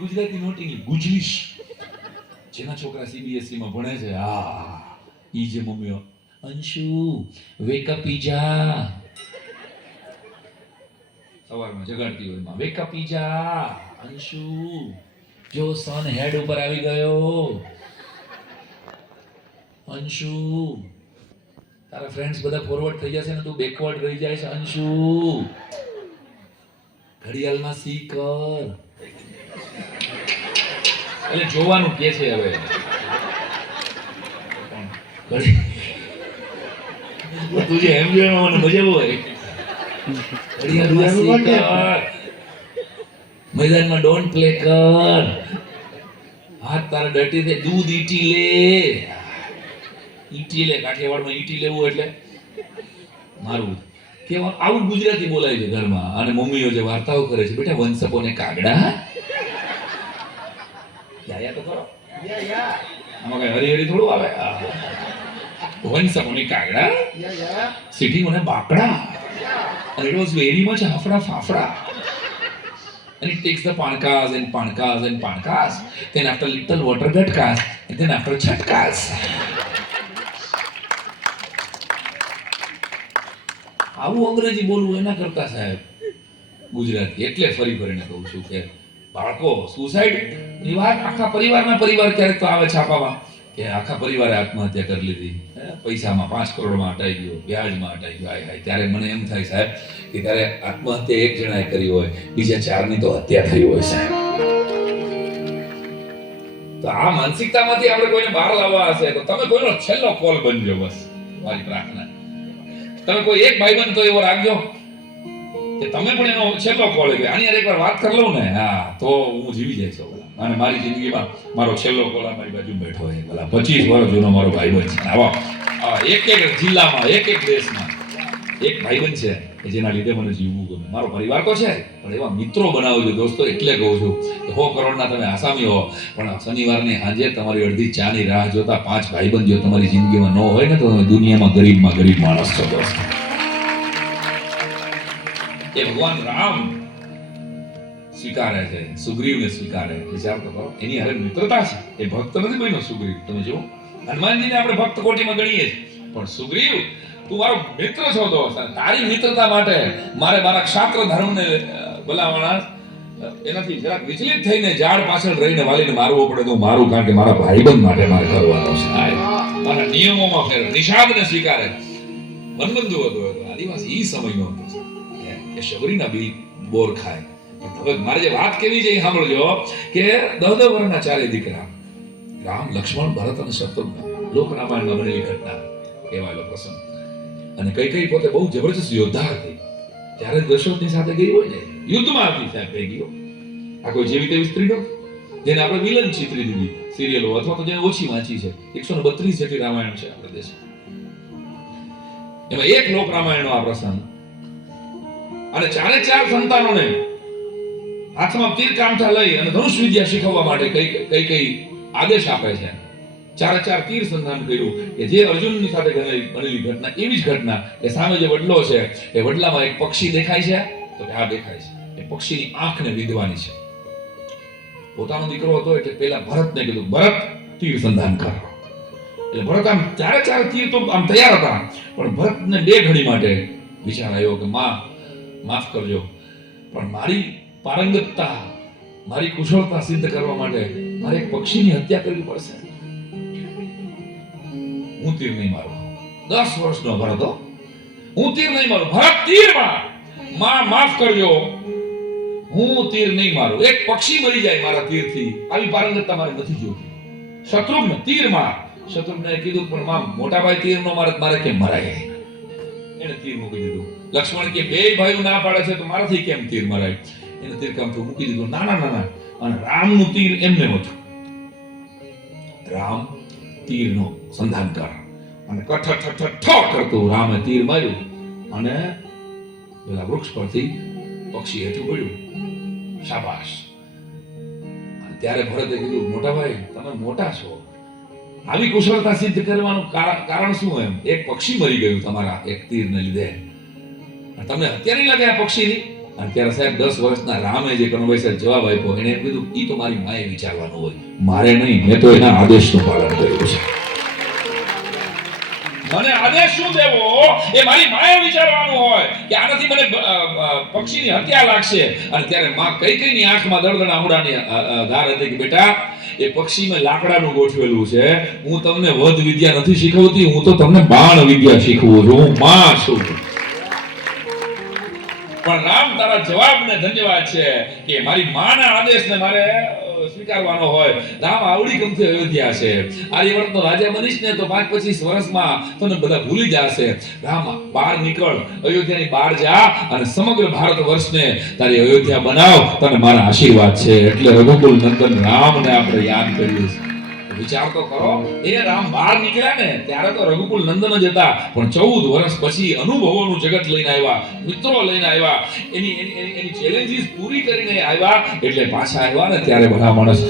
Gujarati noting ગુજલીશ જેના છોકરા CBSE માં ભણે છે ઈ જે મમ્મીઓ અંશુ વેકઅપ જા સવારમાં જગાડતી હોય માં વેકઅપ જા અંશુ જો સન હેડ ઉપર આવી ગયો અંશુ તારા ફ્રેન્ડ્સ બધા ફોરવર્ડ થઈ જશે ને તું બેકવર્ડ રહી જાય છે અંશુ ઘડિયાળમાં સી કર એટલે જોવાનું કે છે હવે તુજે એમ જોવાનું મજા હોય ઘડિયાળમાં સી કર મેદાનમાં ડોન્ટ પ્લે કર હાથ તારા ડટી છે દૂધ ઈટી લે ઈટી લે કાઠિયાવાડમાં ઈટી લેવું એટલે મારું કે આવું ગુજરાતી બોલાય છે ઘરમાં અને મમ્મીઓ જે વાર્તાઓ કરે છે બેટા વંશ અપોન એ કાગડા યા તો કરો આમાં કઈ હરી થોડું આવે વંશ અપોન એ કાગડા સિટી મને બાકડા and it was very much hafra fafra and it takes the pankas and pankas and pankas then after little water gatkas and then after chatkas આવું અંગ્રેજી બોલવું એના કરતા સાહેબ ગુજરાતી એટલે ફરી ફરીને કહું છું કે બાળકો સુસાઇડ ની વાત આખા પરિવાર ક્યારેક તો આવે છાપામાં કે આખા પરિવારે આત્મહત્યા કરી લીધી પૈસામાં 5 કરોડમાં અટાઈ ગયો વ્યાજમાં અટાઈ ગયો હાય ત્યારે મને એમ થાય સાહેબ કે ત્યારે આત્મહત્યા એક જણાએ કરી હોય બીજા 4 ની તો હત્યા થઈ હોય સાહેબ તો આ માનસિકતામાંથી આપણે કોઈને બહાર લાવવા હશે તો તમે કોઈનો છેલ્લો કોલ બનજો બસ મારી પ્રાર્થના તમે કોઈ એક ભાઈબંધ તો એવો રાખજો કે તમે પણ એનો છેલ્લો કોલ કે આની યાર એકવાર વાત કરી લઉં ને તો હું જીવી જઈશ અને મારી જિંદગીમાં મારો છેલ્લો કોલ મારી બાજુ બેઠો હોય ભલા 25 વર્ષ જૂનો મારો ભાઈબંધ છે આવા એક જિલ્લામાં એક દેશમાં એક ભાઈબંધ છે કે જેના લીધે મને જીવવું ગમે મારો પરિવાર તો છે પણ એવા મિત્રો બનાવજો દોસ્તો એટલે કહું છું કે 100 કરોડના તમે આસામી હો પણ શનિવારની સાંજે તમારી અડધી ચાની રાહ જોતા 5 ભાઈબંધ જો તમારી જિંદગીમાં ન હોય ને તો તમે દુનિયામાં ગરીબ માણસ છો દોસ્તો એ ભગવાન રામ સ્વીકારે છે સુગ્રીવને સ્વીકારે વિચાર તો કરો એની હારે મિત્રતા છે એ ભક્ત નથી બન્યો સુગ્રીવ તમે જુઓ હનુમાનજીને આપણે ભક્ત કોટીમાં ગણીએ પણ સુગ્રીવ તું મારો મિત્ર છો દોસ્ત તારી મિત્રતા માટે મારે મારા ક્ષાત્ર ધર્મને બોલાવવાના એનાથી જરાક વિચલિત થઈને ઝાડ પાછળ રહીને વાલીને મારવો પડે તો મારું કારણ કે મારા ભાઈબંધ માટે મારે કરવાનો છે મારા નિયમોમાં ફેર નિષાદને સ્વીકારે વનબંધુ હતો આદિવાસી ઈ સમયનો હતો એ શબરીના બી બોર ખાય હવે મારે જે વાત કેવી છે એ સાંભળજો કે 10 વર્ષના 4 દીકરા રામ લક્ષ્મણ ભરત અને શત્રુઘ્ન લોક રામાયણમાં બનેલી ઘટના કહેવાયેલો પ્રસંગ અને કઈ પોતે બહુ જબરજસ્ત યોદ્ધા હતી ત્યારે દશરથની સાથે ગઈ હોય ને યુદ્ધમાં હતી સાહેબ કઈ ગયો આ કોઈ જેવી તેવી સ્ત્રી નથી જેને આપણે વિલન ચિત્રી દીધી સિરિયલો અથવા તો જેને ઓછી વાંચી છે 132 જેટલી રામાયણ છે આપણા દેશમાં એમાં એક લોક રામાયણનો આ પ્રસંગ અને 4 સંતાનોને હાથમાં તીર કામઠા લઈ અને ધનુષ વિદ્યા શીખવવા માટે કઈ આદેશ આપે છે 4 તીર સંધાન કર્યું કે જે અર્જુનની સાથે બનેલી ઘટના એવી જ ઘટના કે સામે જે વડલો છે એ વડલામાં એક પક્ષી દેખાય છે તો કે દેખાય છે એ પક્ષીની આંખને વિંધવાની છે પોતાનો દીકરો હતો એટલે પેલા ભરતને કીધું ભરત તીર સંધાન કર એટલે ભરત આમ 4 તીર તો આમ તૈયાર હતા પણ ભરતને 2 ઘડી માટે વિચાર આવ્યો કે માફ કરજો પણ મારી પારંગતતા મારી કુશળતા સિદ્ધ કરવા માટે મારે એક પક્ષીની હત્યા કરવી પડશે હું તીર નહીં મારું 10 વર્ષનો ભરત હું તીર નહીં મારું ભરત તીર માં માફ કરજો હું તીર નહીં મારું એક પક્ષી મરી જાય મારા તીરથી આવી પારંગતતા મારે નથી જોઈતી શત્રુઘ્ન તીર માર શત્રુઘ્ને કીધું પણ માં મોટા ભાઈ તીર નો મારે કેમ મરાય એને તીર મૂકી દીધું લક્ષ્મણ કે 2 ભાઈઓ ના પાડે છે તો મારાથી કેમ તીર મરાય એને તીર કામ તો મૂકી દીધું ના અને રામનું તીર એમને હતું રામ તીરનો સંધાન કર અને કઠ કરતું રામે તીર માર્યું અને પેલા વૃક્ષ પરથી પક્ષી હેઠું પડ્યું શાબાશ અને ત્યારે ભરતે કીધું મોટા ભાઈ તમે મોટા છો આવી કુશળતા સિદ્ધ કરવાનું કારણ શું એક પક્ષી મરી ગયું તમારા એક તીરને લીધે તમને હત્યા નહીં લાગે આ પક્ષીની અને ત્યારે સાહેબ 10 વર્ષના રામે જે કનોભાઈ સાહેબ જવાબ આપ્યો, એને એમ કીધું ઈ તો મારી માએ વિચારવાનું હોય, મારે નહીં, મેં તો એના આદેશનું પાલન કર્યું છે. મને આદેશ શું દેવો એ મારી માએ વિચારવાનું હોય કે આનાથી મને પક્ષીની હત્યા લાગશે. અને ત્યારે માં કઈ આંખમાં દળદળ આંગળાની ધાર હતી કે બેટા એ પક્ષીમાં લાકડાનું ગોઠવેલું છે, હું તમને વધ વિદ્યા નથી શીખવતી, હું તો તમને બાણ વિદ્યા શીખવું છું, હું માં છું. પણ રામ તારા જવાબને ધન્યવાદ છે કે મારી માના આદેશને મારે સ્વીકારવાનો હોય. રામ આવડી ગમતી અયોધ્યા છે, આર્યવર્તનો રાજા બનીશ ને તો 5-25 વર્ષમાં તને બધા ભૂલી જશે. રામ બહાર નીકળ, અયોધ્યાની બહાર જા અને સમગ્ર ભારત વર્ષને તારી અયોધ્યા બનાવ, તને મારા આશીર્વાદ છે. એટલે રઘુકુલ નંદન રામને આપણે યાદ કરીએ છીએ. વિચાર તો કરો, એ રામ બહાર નીકળ્યા ને ત્યારે તો રઘુકુલ નંદન જ હતા, પણ 14 વર્ષ પછી અનુભવોનું જગત લઈને આવ્યા, મિત્રો લઈને આવ્યા, એની ચેલેન્જીસ પૂરી કરીને આવ્યા. એટલે પાછા આવ્યા ને ત્યારે બધા માણસ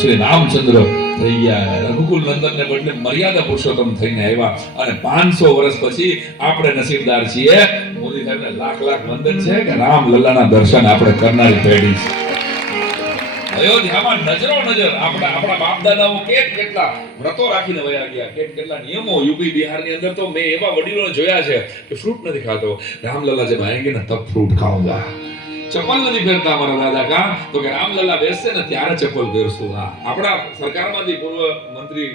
શ્રી રામચંદ્ર થઈ ગયા, રઘુકુલ નંદનને બદલે મર્યાદા પુરુષોત્તમ થઈને આવ્યા. અને 500 વર્ષ પછી આપણે નસીબદાર છીએ. મોદી સાહેબને લાખ વંદન છે કે રામ લલ્લાના દર્શન આપણે કરનારી પેઢી છે. અયોધ્યામાં નજરો નજર આપણા બાપ દાદાઓ કેટલા વ્રતો રાખીને વયા ગયા, કેટલા નિયમો. યુપી બિહારની અંદર તો મેં એવા વડીલોને જોયા છે કે ફ્રૂટ નથી ખાતો, રામલલ્લા જબ આएंगे ને તબ ફ્રૂટ ખાऊंगा. ચપ્પલ નથી પહેરતા અમારા દાદા કા, તો કે રામલલ્લા બેસશે ને ત્યારે ચપ્પલ પહેરશું. હા, આપણા સરકારમાંથી પૂર્વ મંત્રી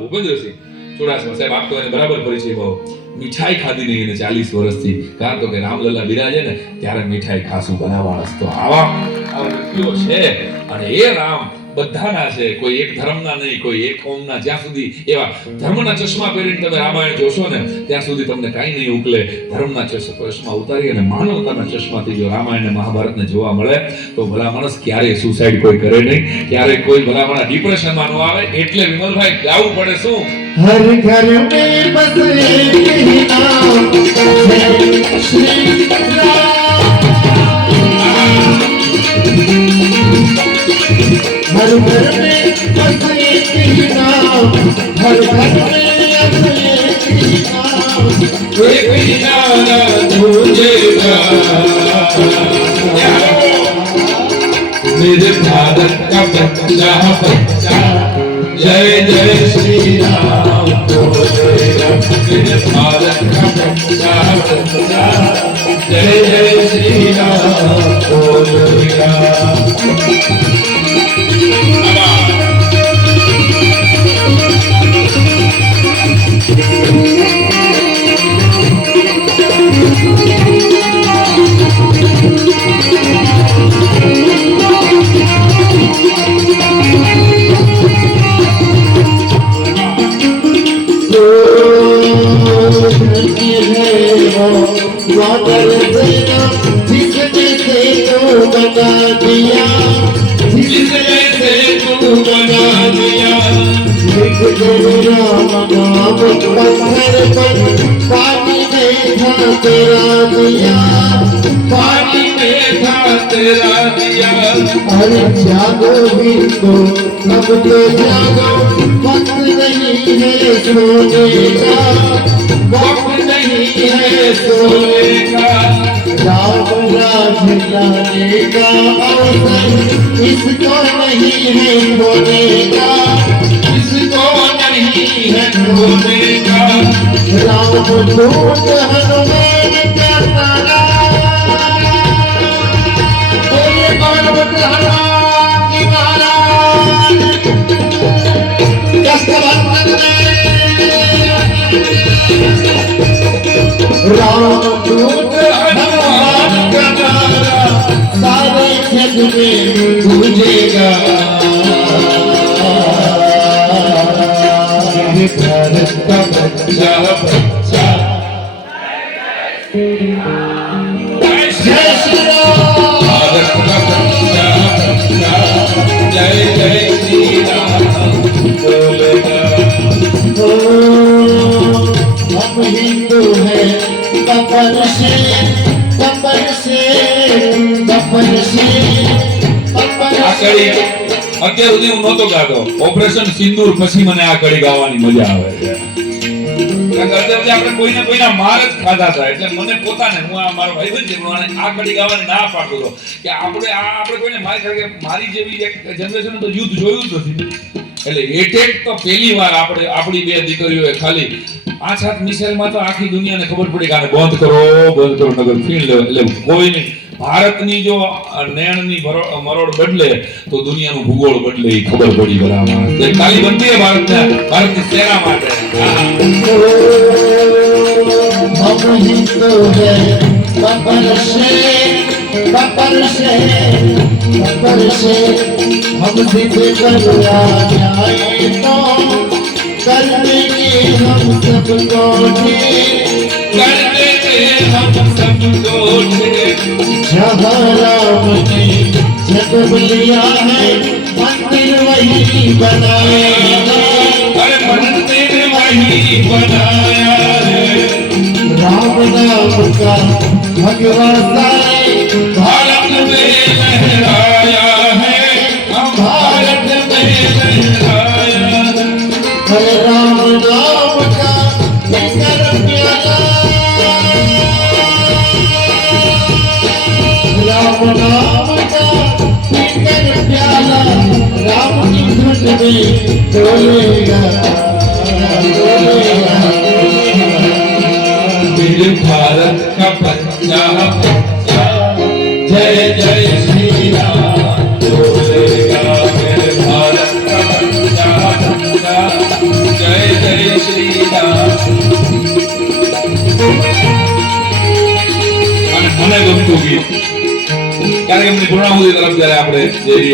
ભૂપેન્દ્રસિંહ ચુડાસમા સાહેબ, આપ તો એને બરાબર પરિચય ભાવ. મીઠાઈ ખાધી નહીં એને 40 વર્ષથી, કારણ તો કે રામલલ્લા બિરાજે ને ત્યારે મીઠાઈ ખાશું બનાવવા. તો આવા વ્યક્તિઓ છે. અને એ રામ બધાના છે, કોઈ એક ધર્મના નહીં, કોઈ એક કોમના. જ્યાં સુધી એવા ધર્મના ચશ્મા પહેરીને તમે રામાયણ જોશો ને ત્યાં સુધી તમને કાંઈ નહીં ઉકલે. ધર્મના ચશ્મા ઉતારી અને માનવતાના ચશ્માથી જો રામાયણ અને મહાભારતને જોવા મળે તો ભલા માણસ ક્યારેય સુસાઇડ કોઈ કરે નહીં, ક્યારેય કોઈ ભલા માણસ ડિપ્રેશનમાં ન આવે. એટલે વિમલભાઈ ગાવું પડે શું? हर घर में बस एक ही नाम है श्री राम. हर घर में बस एक ही नाम, हर घर में अब एक ही नाम, एक ही नाम गूंजेगा मेरे भारत का बच्चा जय जय श्री राम बोलेगा. मेरे भारत का बच्चा जय जय श्री राम बोलेगा. पानी में था तेरा दिया. अरे जागो हिंदू अब तो जागो, वक्त नहीं है सोने का, वक्त नहीं है सोने का. राम राज लाने का अवसर इसको नहीं है खोने का, इसको नहीं है खोने का. राम दूत हनुमान का तारा, बोले पर्वत हनुमान की महाराज. कष्टबंधन राम दूत हनुमान का तारा सारे जग में गूंजेगा. भारत का बच्चा जय श्री राम. भारत का बच्चा जय जय श्री राम बोलेगा. हम हिंदू हैं कपर से, कपर से, कपर से, कपर આ કડી અત્યાર સુધી હું નહોતો ગાતો, ઓપરેશન સિંદૂર પછી મને આ કડી ગાવાની મજા આવે છે. કારણ કે અત્યારે આપણે કોઈના માર જ ખાધા હતા. એટલે મને પોતાને, હું આ મારો ભાઈબંધ છે પણ આને આ કડી ગાવાની ના પાડતો હતો કે આપણે કોઈને માર ખાય કે મારી જેવી એક જનરેશન તો યુદ્ધ જોયું જ નથી. એટલે એટેક તો પહેલી વાર આપણી બે દીકરીઓએ ખાલી 5-7 મિસાઇલમાં તો આખી દુનિયાને ખબર પડી કે આને બંધ કરો નગર ફીણ લે. એટલે કોઈ નહીં, ભારતની જો નેણની મરોડ બદલે તો દુનિયાનું ભૂગોળ બદલે એ ખબર પડી બરાબર. તો એ ખાલી બંધી ભારતની સેના માટે. हम ही तो है बबर से हम सीधे बनवा जाए तो कर देंगे हम सबको कर देंगे हम सबको जहाँ राम ने जन्म लिया है मंदिर वही बनाया, अरे मंदिर वही बनाया है। राम नाम का भगवान सारे भारत में लहराया है, हम भारत में लहराया है। हरे राम नाम का लेकर प्याला, राम नाम का लेकर प्याला, राम की धुन में डोलेगा डोलेगा। मेरे भारत का बच्चा जय जय श्री राम बोलेगा। मेरे भारत का बच्चा जय जय श्री राम। અને મને ગમતું ગીત કારણ કે એમની પૂર્ણાહુતિ તરફ જ્યારે આપણે જઈએ